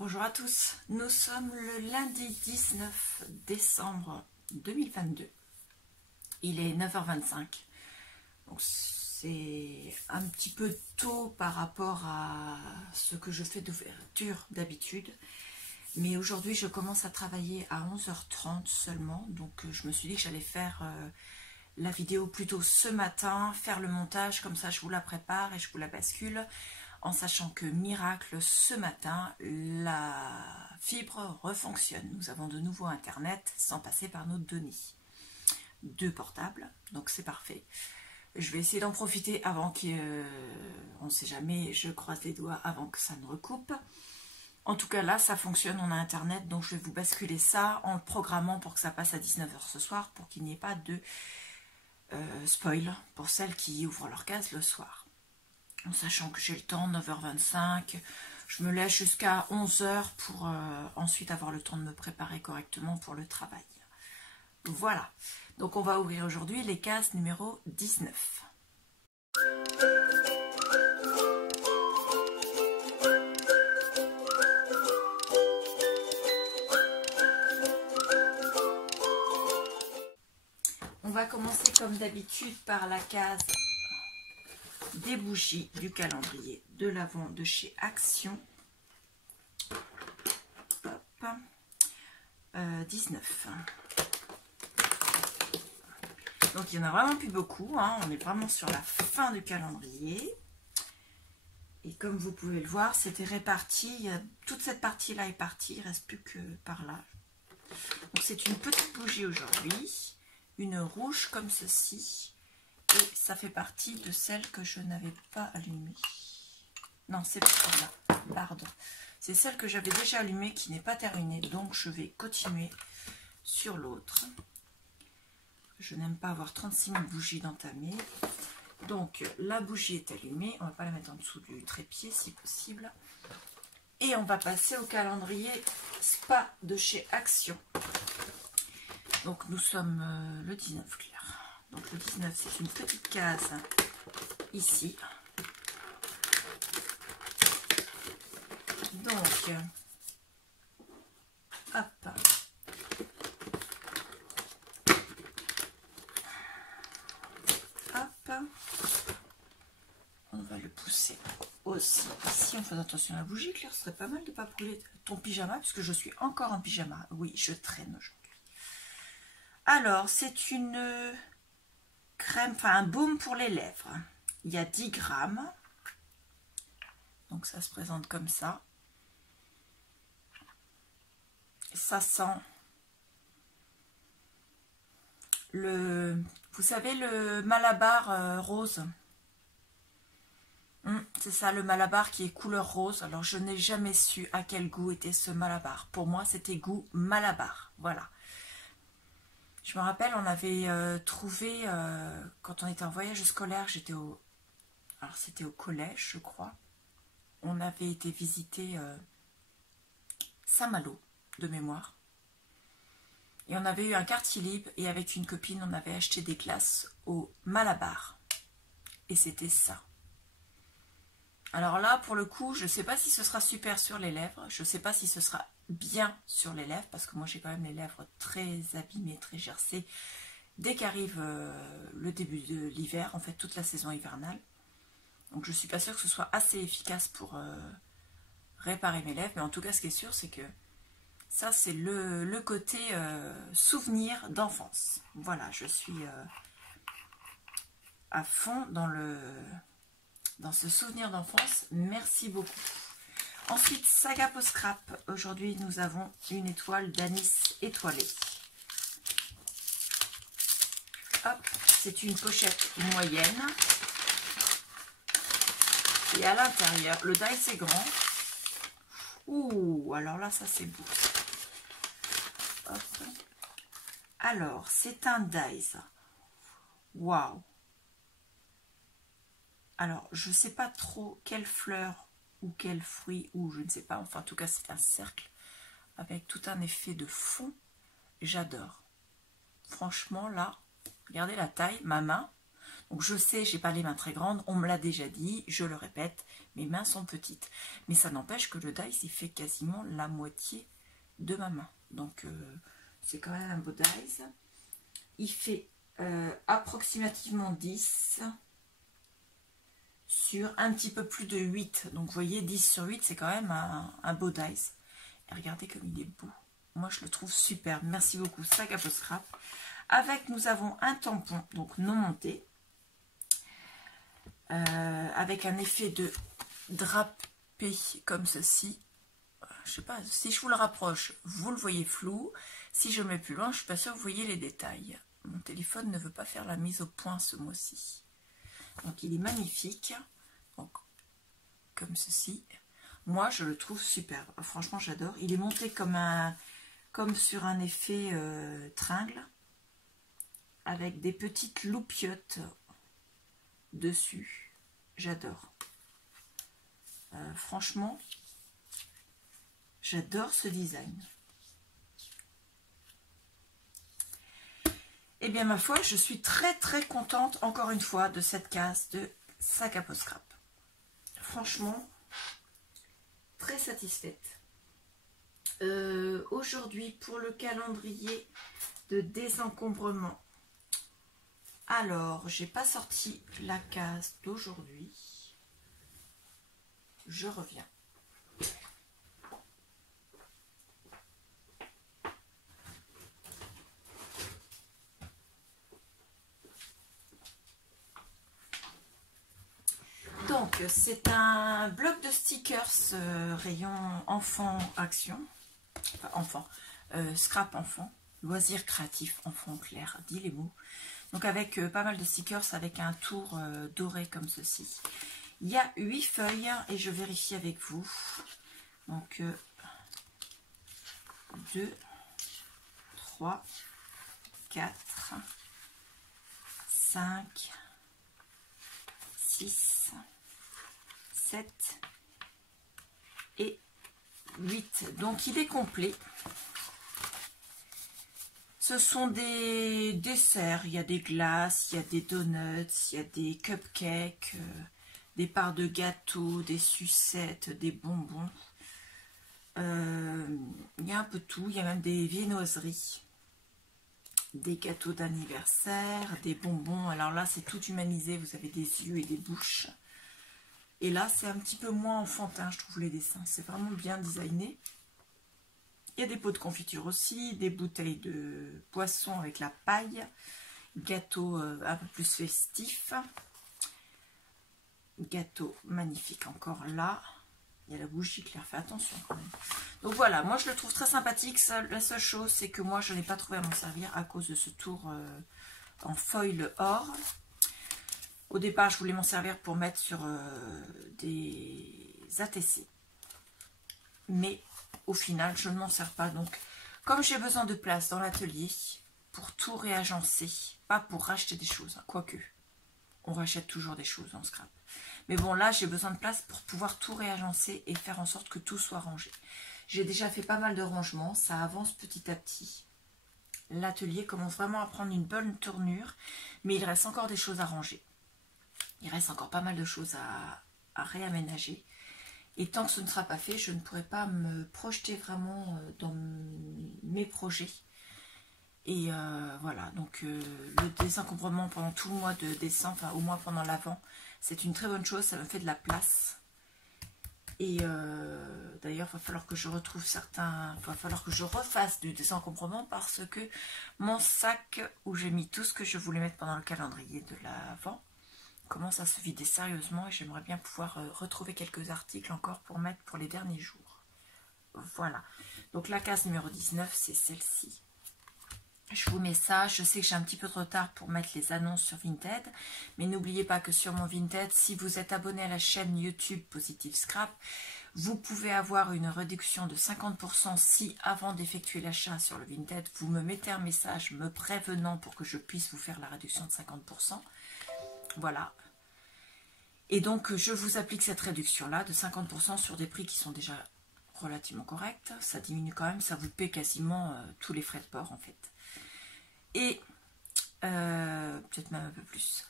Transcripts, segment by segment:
Bonjour à tous, nous sommes le lundi 19 décembre 2022, il est 9h25, donc c'est un petit peu tôt par rapport à ce que je fais d'ouverture d'habitude, mais aujourd'hui je commence à travailler à 11h30 seulement, donc je me suis dit que j'allais faire la vidéo plutôt ce matin, faire le montage, comme ça je vous la prépare et je vous la bascule. En sachant que miracle, ce matin, la fibre refonctionne. Nous avons de nouveau Internet sans passer par nos données. 2 portables, donc c'est parfait. Je vais essayer d'en profiter avant que, on ne sait jamais, je croise les doigts avant que ça ne recoupe. En tout cas là, ça fonctionne, on a Internet, donc je vais vous basculer ça en le programmant pour que ça passe à 19h ce soir, pour qu'il n'y ait pas de spoil pour celles qui ouvrent leur case le soir. En sachant que j'ai le temps, 9h25, je me laisse jusqu'à 11h pour ensuite avoir le temps de me préparer correctement pour le travail. Voilà, donc on va ouvrir aujourd'hui les cases numéro 19. On va commencer comme d'habitude par la case des bougies du calendrier de l'Avent de chez Action. Hop. 19. Donc il n'y en a vraiment plus beaucoup, hein. On est vraiment sur la fin du calendrier. Et comme vous pouvez le voir, c'était réparti. Toute cette partie-là est partie, il ne reste plus que par là. Donc c'est une petite bougie aujourd'hui, une rouge comme ceci. Et ça fait partie de celle que je n'avais pas allumée. Non, c'est pas là. Pardon. C'est celle que j'avais déjà allumée qui n'est pas terminée. Donc, je vais continuer sur l'autre. Je n'aime pas avoir 36 000 bougies d'entamées. Donc, la bougie est allumée. On ne va pas la mettre en dessous du trépied si possible. Et on va passer au calendrier Spa de chez Action. Donc, nous sommes le 19 clair. Donc le 19, c'est une petite case ici. Donc, hop. Hop. On va le pousser aussi ici en faisant attention à la bougie. Claire, ce serait pas mal de ne pas brûler ton pyjama puisque je suis encore en pyjama. Oui, je traîne aujourd'hui. Alors, c'est une crème, enfin un baume pour les lèvres. Il y a 10 grammes. Donc ça se présente comme ça. Ça sent le, vous savez, le Malabar rose. C'est ça, le Malabar qui est couleur rose. Alors je n'ai jamais su à quel goût était ce Malabar. Pour moi, c'était goût Malabar. Voilà. Je me rappelle, on avait trouvé, quand on était en voyage scolaire, alors c'était au collège, je crois. On avait été visiter Saint-Malo, de mémoire. Et on avait eu un quartier libre, et avec une copine, on avait acheté des glaces au Malabar. Et c'était ça. Alors là, pour le coup, je ne sais pas si ce sera super sur les lèvres, je ne sais pas si ce sera bien sur les lèvres, parce que moi j'ai quand même les lèvres très abîmées, très gercées, dès qu'arrive le début de l'hiver, en fait toute la saison hivernale. Donc je ne suis pas sûre que ce soit assez efficace pour réparer mes lèvres, mais en tout cas ce qui est sûr c'est que ça c'est le côté souvenir d'enfance. Voilà, je suis à fond dans ce souvenir d'enfance, merci beaucoup. Ensuite, Saga Post Scrap. Aujourd'hui, nous avons une étoile d'anis étoilée. Hop, c'est une pochette moyenne. Et à l'intérieur, le dice est grand. Ouh, alors là, ça c'est beau. Hop. Alors, c'est un dice. Waouh. Alors, je ne sais pas trop quelle fleur ou quel fruit, ou je ne sais pas, enfin en tout cas c'est un cercle avec tout un effet de fond, j'adore. Franchement là, regardez la taille, ma main, Donc je sais, j'ai pas les mains très grandes, on me l'a déjà dit, je le répète, mes mains sont petites. Mais ça n'empêche que le dice, il fait quasiment la moitié de ma main. Donc c'est quand même un beau dice. Il fait approximativement 10 sur un petit peu plus de 8. Donc vous voyez, 10 sur 8, c'est quand même un beau dice. Et regardez comme il est beau. Moi, je le trouve super. Merci beaucoup, Sac à Post Scrap. Avec, nous avons un tampon, donc non monté. Avec un effet de drapé comme ceci. Je sais pas, si je vous le rapproche, vous le voyez flou. Si je mets plus loin, je suis pas sûre que vous voyez les détails. Mon téléphone ne veut pas faire la mise au point ce mois-ci. Donc il est magnifique. Donc, comme ceci. Moi, je le trouve superbe. Franchement, j'adore. Il est monté comme sur un effet tringle. Avec des petites loupiottes dessus. J'adore. Franchement, j'adore ce design. Et bien ma foi, je suis très très contente encore une fois de cette case de Sac à Post Scrap. Franchement, très satisfaite. Aujourd'hui pour le calendrier de désencombrement. Alors, j'ai pas sorti la case d'aujourd'hui. Je reviens. Donc, c'est un bloc de stickers rayon enfant action. Enfin, enfant. Scrap enfant. Loisirs créatifs enfant clair. Dis les mots. Donc, avec pas mal de stickers avec un tour doré comme ceci. Il y a 8 feuilles et je vérifie avec vous. Donc, 2, 3, 4, 5, 6, 7 et 8. Donc, il est complet. Ce sont des desserts. Il y a des glaces, il y a des donuts, il y a des cupcakes, des parts de gâteaux, des sucettes, des bonbons. Il y a un peu tout. Il y a même des viennoiseries, des gâteaux d'anniversaire, des bonbons. Alors là, c'est tout humanisé. Vous avez des yeux et des bouches. Et là, c'est un petit peu moins enfantin, je trouve, les dessins. C'est vraiment bien designé. Il y a des pots de confiture aussi, des bouteilles de boisson avec la paille, gâteau un peu plus festif, gâteau magnifique encore là. Il y a la bougie claire, fais attention quand même. Donc voilà, moi je le trouve très sympathique. La seule chose, c'est que moi je n'ai pas trouvé à m'en servir à cause de ce tour en foil or. Au départ, je voulais m'en servir pour mettre sur des ATC. Mais au final, je ne m'en sers pas. Donc, comme j'ai besoin de place dans l'atelier pour tout réagencer, pas pour racheter des choses, hein, quoique, on rachète toujours des choses en scrap. Mais bon, là, j'ai besoin de place pour pouvoir tout réagencer et faire en sorte que tout soit rangé. J'ai déjà fait pas mal de rangements, ça avance petit à petit. L'atelier commence vraiment à prendre une bonne tournure, mais il reste encore des choses à ranger. Il reste encore pas mal de choses à réaménager. Et tant que ce ne sera pas fait, je ne pourrai pas me projeter vraiment dans mes projets. Et voilà, donc le désencombrement pendant tout le mois de décembre, enfin au moins pendant l'Avent, c'est une très bonne chose, ça me fait de la place. Et d'ailleurs, il va falloir que je retrouve certains, il va falloir que je refasse du désencombrement parce que mon sac où j'ai mis tout ce que je voulais mettre pendant le calendrier de l'Avent commence à se vider sérieusement et j'aimerais bien pouvoir retrouver quelques articles encore pour mettre pour les derniers jours. Voilà. Donc la case numéro 19, c'est celle-ci. Je vous mets ça. Je sais que j'ai un petit peu de retard pour mettre les annonces sur Vinted. Mais n'oubliez pas que sur mon Vinted, si vous êtes abonné à la chaîne YouTube Positive Scrap, vous pouvez avoir une réduction de 50% si avant d'effectuer l'achat sur le Vinted, vous me mettez un message me prévenant pour que je puisse vous faire la réduction de 50%. Voilà. Et donc, je vous applique cette réduction-là de 50% sur des prix qui sont déjà relativement corrects. Ça diminue quand même, ça vous paie quasiment tous les frais de port, en fait. Et peut-être même un peu plus.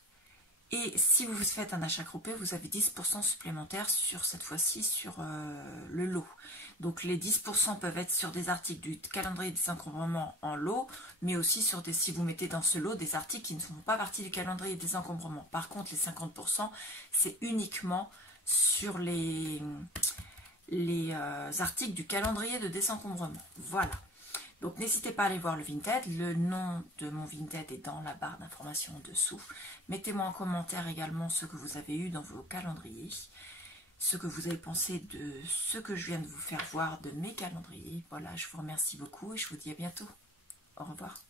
Et si vous faites un achat groupé, vous avez 10% supplémentaire sur cette fois-ci sur le lot. Donc les 10% peuvent être sur des articles du calendrier des encombrements en lot, mais aussi sur des, si vous mettez dans ce lot des articles qui ne font pas partie du calendrier des encombrements. Par contre, les 50%, c'est uniquement sur les articles du calendrier de désencombrement. Voilà. Donc n'hésitez pas à aller voir le Vinted, le nom de mon Vinted est dans la barre d'informations en dessous. Mettez-moi en commentaire également ce que vous avez eu dans vos calendriers, ce que vous avez pensé de ce que je viens de vous faire voir de mes calendriers. Voilà, je vous remercie beaucoup et je vous dis à bientôt. Au revoir.